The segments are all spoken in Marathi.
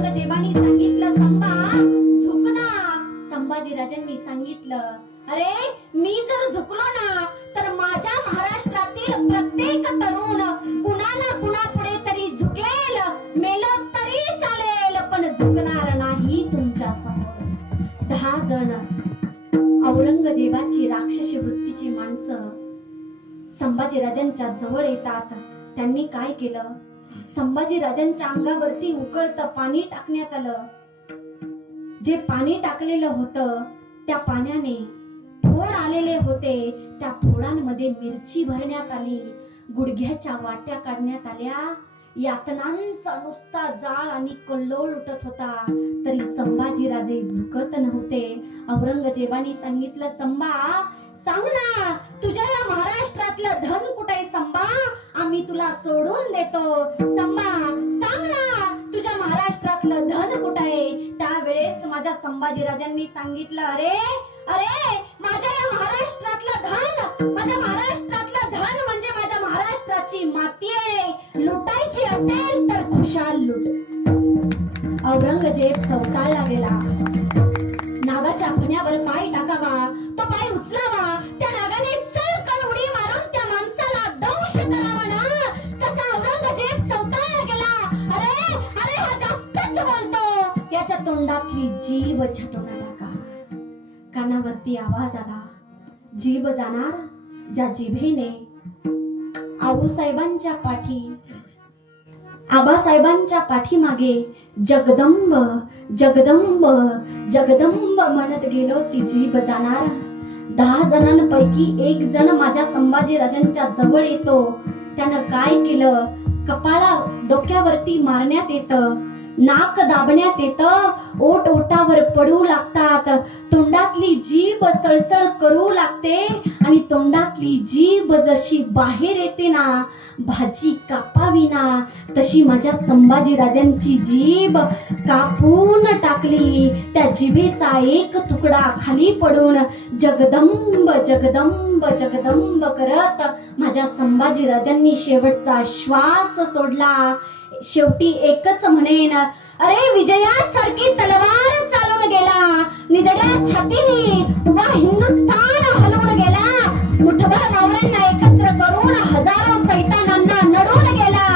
औरंगजेबाने सांगितलं संभा झुक ना. संभाजीराजांनी सांगितलं अरे मी जर झुकलो ना तर माझ्या महाराष्ट्रातील प्रत्येक तरुण कुणा ना कुणा पुढे तरी झुकेल, मेलो तरी चालेल पण झुकणार नाही तुमच्या समोर. 10 जण औरंगजेबाची राक्षसी वृत्तीची माणसं संभाजीराजांच्या जवळ येतात. त्यांनी काय केलं, संभाजीराजांच्या अंगावरती उकळतं पाणी टाकण्यात आलं. जे पाणी टाकलेलं होतं त्या पाण्याने फोड आलेले होते, त्या फोडांमध्ये मिरची भरण्यात आली, गुडघ्याच्या वाट्या काढण्यात आल्या. यातनांचा नुसता जाळ आणि कल्लोळ उठत होता तरी संभाजीराजे झुकत नव्हते. औरंगजेबाने सांगितलं संभा सांग ना तुझ्या या महाराष्ट्रातलं धन कुठे संभा, आम्ही तुला सोडून देतो. संभा सांग ना तुझ्या महाराष्ट्रातलं धन कुठे. त्यावेळेस माझ्या संभाजीराजांनी सांगितलं अरे अरे माझ्या या महाराष्ट्रातलं धन, माझ्या महाराष्ट्रातलं धन म्हणजे माझ्या महाराष्ट्राची माती आहे. लुटायची असेल तर खुशाल लूट. औरंगजेब चौताळला गेला. नागाच्या फण्यावर पाय टाकावा, तो पाय उचलावा, त्या नागाने सळकन उडी मारून त्या माणसाला दंश करावा ना, तसा औरंगजेब चौताळला गेला. अरे अरे हा जास्तच बोलतो, याच्या तोंडातली जीभ छाटून टाका. कानावरती आवाज आला, जीभ जाणार ज्या जिभेने आऊसाहेबांच्या पाठी आबासाहेबांच्या पाठीमागे जगदंब जगदंब जगदंब म्हणत गेलो ती जीभ जाणार. 10 जणांपैकी एक जण माझ्या संभाजीराजांच्या जवळ येतो. त्यानं काय केलं, कपाळा डोक्यावरती मारण्यात येतं, नाक दाबण्यात येतं, ओठ ओठावर पडू लागतात, तोंडातली जीभ सळसळ करू लागते आणि तोंडातली जीभ जशी बाहेर येते ना, भाजी कापावी ना, तशी माझ्या संभाजीराजांची जीभ कापून टाकली. त्या जिभेचा एक तुकडा खाली पडून जगदंब जगदंब जगदंब करत माझ्या संभाजीराजांनी शेवटचा श्वास सोडला. शेवटी एकच म्हणेन, अरे विजयासारखी तलवार चालून गेला, निधड्या छातीने उभा हिंदुस्थान हलवून गेला, मुठभर मावळ्यांना एकत्र करून हजारो सैतानांना नडून गेला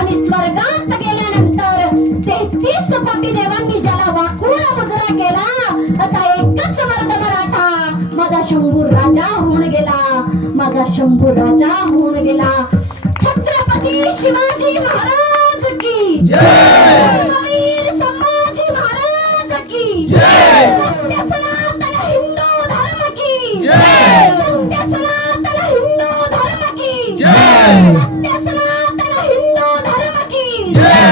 आणि स्वर्गात गेल्यानंतर 33 कोटी देवांनी ज्याला वाकून मुजरा केला असा एकच मर्द मराठा माझा शंभू राजा होऊन गेला, माझा शंभू राजा होऊन गेला. छत्रपती शिवाजी महाराज की जय, वीर संभाजी महाराज की जय, सत्य सनातन हिंदू धर्म की जय, सत्य सनातन हिंदू धर्म की जय, सत्य सनातन हिंदू धर्म की जय.